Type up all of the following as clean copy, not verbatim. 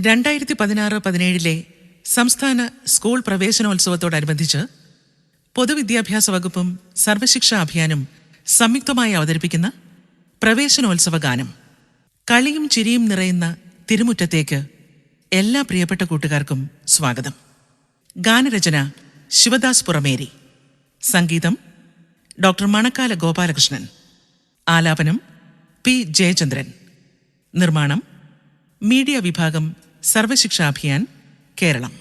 2016-17 സംസ്ഥാന സ്കൂൾ പ്രവേശനോത്സവത്തോടനുബന്ധിച്ച് പൊതുവിദ്യാഭ്യാസ വകുപ്പും സർവശിക്ഷാ അഭിയാനും സംയുക്തമായി അവതരിപ്പിക്കുന്ന പ്രവേശനോത്സവ ഗാനം. കളിയും ചിരിയും നിറയുന്ന തിരുമുറ്റത്തേക്ക് എല്ലാ പ്രിയപ്പെട്ട കൂട്ടുകാർക്കും സ്വാഗതം. ഗാനരചന ശിവദാസ് പുറമേരി, സംഗീതം ഡോക്ടർ മണക്കാല ഗോപാലകൃഷ്ണൻ, ആലാപനം പി ജയചന്ദ്രൻ, നിർമ്മാണം മീഡിയ വിഭാഗം സർവശിക്ഷാ അഭിയാൻ കേരളം.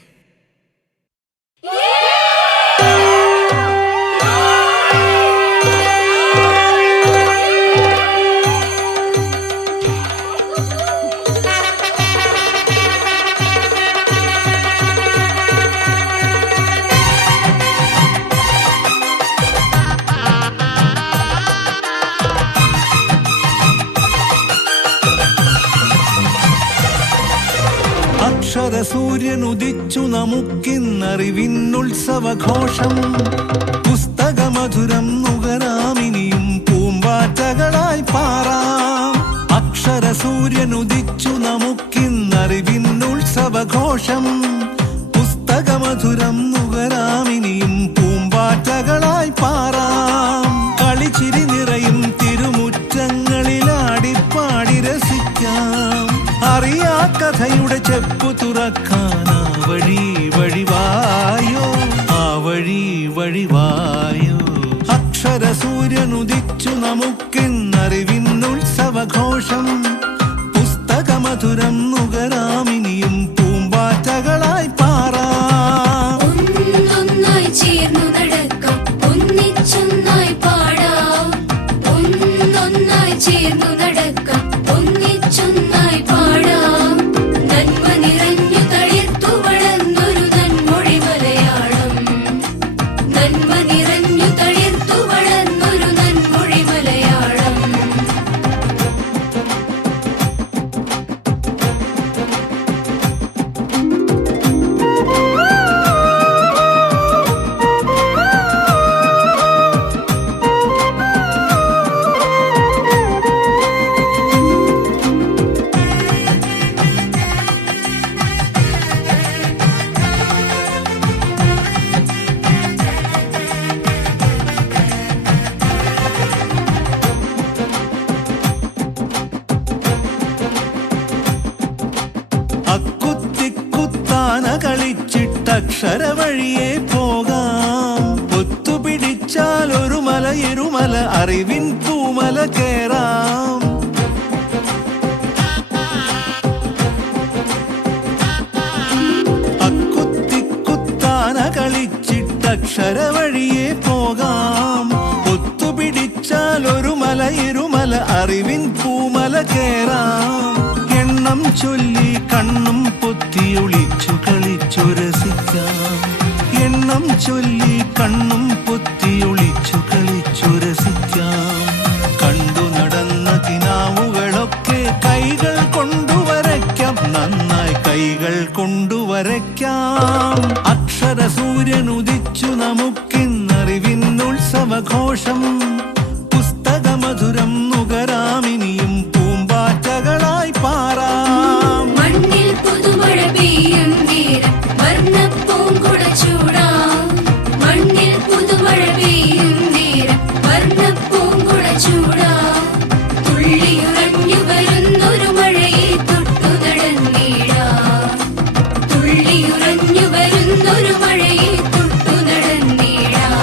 സൂര്യനുദിച്ചു നമുക്കിന്നറിവിന്നുത്സവഘോഷം. പുസ്തകമധുരം നുകരാമിനിയും പൂമ്പാറ്റകളായി പാറാം. അക്ഷര സൂര്യനുദിച്ചു നമുക്കിന്നറിവിന്നുത്സവഘോഷം. പുസ്തകമധുരം നുകരാമിനിയും പൂമ്പാറ്റകളായി പാറാം. കളിച്ചിരി നിറയും തിരുമുറ്റങ്ങളിലാടിപ്പാടി രസിക്കാം. അറിയാ കഥയുടെ ചെപ്പു തുറക്കാൻ ആ വഴി വഴിവായോ, ആ വഴി വഴിവായോ. അക്ഷര സൂര്യനുദിച്ചു നമുക്കിന്നറിവിന്നുത്സവഘോഷം. പുസ്തകമധുരം നുകരാമിനിയും പൂമ്പാറ്റകളായി പാറാം. ഒന്നൊന്നായി ചേർന്നു നടക്കാം, ഒന്നിച്ചൊന്നായി പാടാം. ഒന്നൊന്നായി ചേർന്നു നടക്കാം, ഒന്നിച്ചൊന്നായി പാടാം. നന്മ നിറഞ്ഞു തളിർത്തു വളർന്നൊരു നന്മൊഴി മലയാളം. നന്മ നിറഞ്ഞു തളിർത്തു വളർന്നൊരു നന്മൊഴി മലയാളം. അക്കുത്തിക്കുത്താന കളിച്ചിട്ടക്ഷര വഴിയെ പോകാം. ഒത്തുപിടിച്ചാൽ ഒരു മല ഇരുമല അറിവിൻ പൂമല കേറാം. അക്കുത്തിക്കുത്താന കളിച്ചിട്ടക്ഷര വഴിയെ പോകാം. ഒത്തുപിടിച്ചാൽ ഒരു മല ഇരുമല അറിവിൻ പൂമല കേറാം. എണ്ണം ചൊല്ലി കണ്ണും പൊത്തിയൊളിച്ചു കളിച്ചു രസിക്കാം. എണ്ണം ചൊല്ലി കണ്ണും പൊത്തിയൊളിച്ചു കളിച്ചു രസിക്കാം. കണ്ടു നടന്ന കിനാവുകളൊക്കെ കൈകൾ കൊണ്ടുവരയ്ക്കാം. നന്നായി കൈകൾ കൊണ്ടുവരയ്ക്കാം. അക്ഷര സൂര്യനുദിച്ചു നമുക്കിന്നറിവിന്നുത്സവഘോഷം. പുസ്തകമധുരം നുകരാമിനിയും പൂമ്പാറ്റകളായി പാറാം. മണ്ണിൽ പുതുമഴ പെയ്യും നേരം വർണ്ണപ്പൂങ്കുട ചൂടാം. മണ്ണിൽ പുതുമഴ പെയ്യും നേരം വർണ്ണപ്പൂങ്കുട ചൂടാം. തുള്ളിയുറഞ്ഞു വരുന്നൊരു മഴയെ തൊട്ടു നടന്നിടാം. തുള്ളിയുറഞ്ഞു വരുന്നൊരു മഴയെ തൊട്ടു നടന്നിടാം.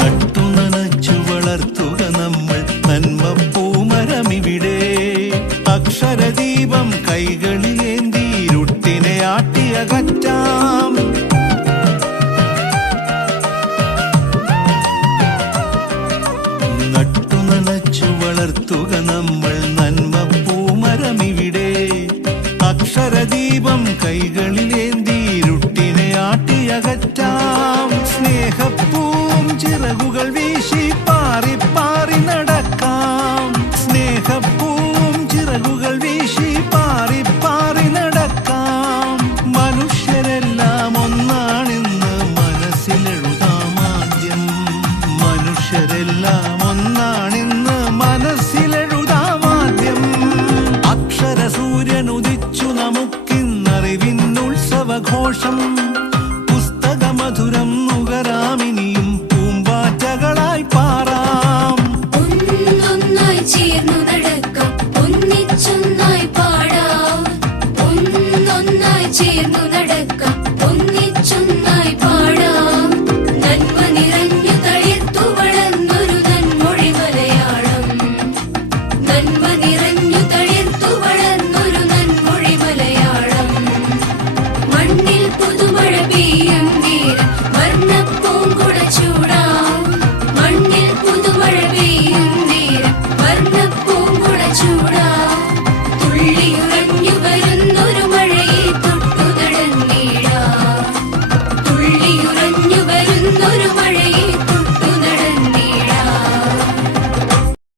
നട്ടു നനച്ചു വളർത്തുക നമ്മൾ നന്മ പൂമരമിവിടെ. അക്ഷരദീപം കൈകളിലേന്തി ഇരുട്ടിനെ ആട്ടിയകറ്റാം. നട്ടു നനച്ചു വളർത്തുക നമ്മൾ നന്മ പൂമരമിവിടെ. അക്ഷരദീപം കൈകളിലേന്തി ഇരുട്ടിനെ ആട്ടിയകറ്റാം. സ്നേഹപ്പൂ ചിറകുകൾ വീശി പാറി പാറി നടക്കാം. സ്നേഹപ്പൂവും ചിറകുകൾ വീശി പാറി പാറി നടക്കാം. മനുഷ്യരെല്ലാം ഒന്നാണെന്ന് മനസ്സിലെഴുതാമാദ്യം. മനുഷ്യരെല്ലാം ഒന്നാണെന്ന് മനസ്സിലെഴുതാമാദ്യം. അക്ഷരസൂര്യനുദിച്ചു നമുക്കിന്നറിവിന്നുത്സവഘോഷം.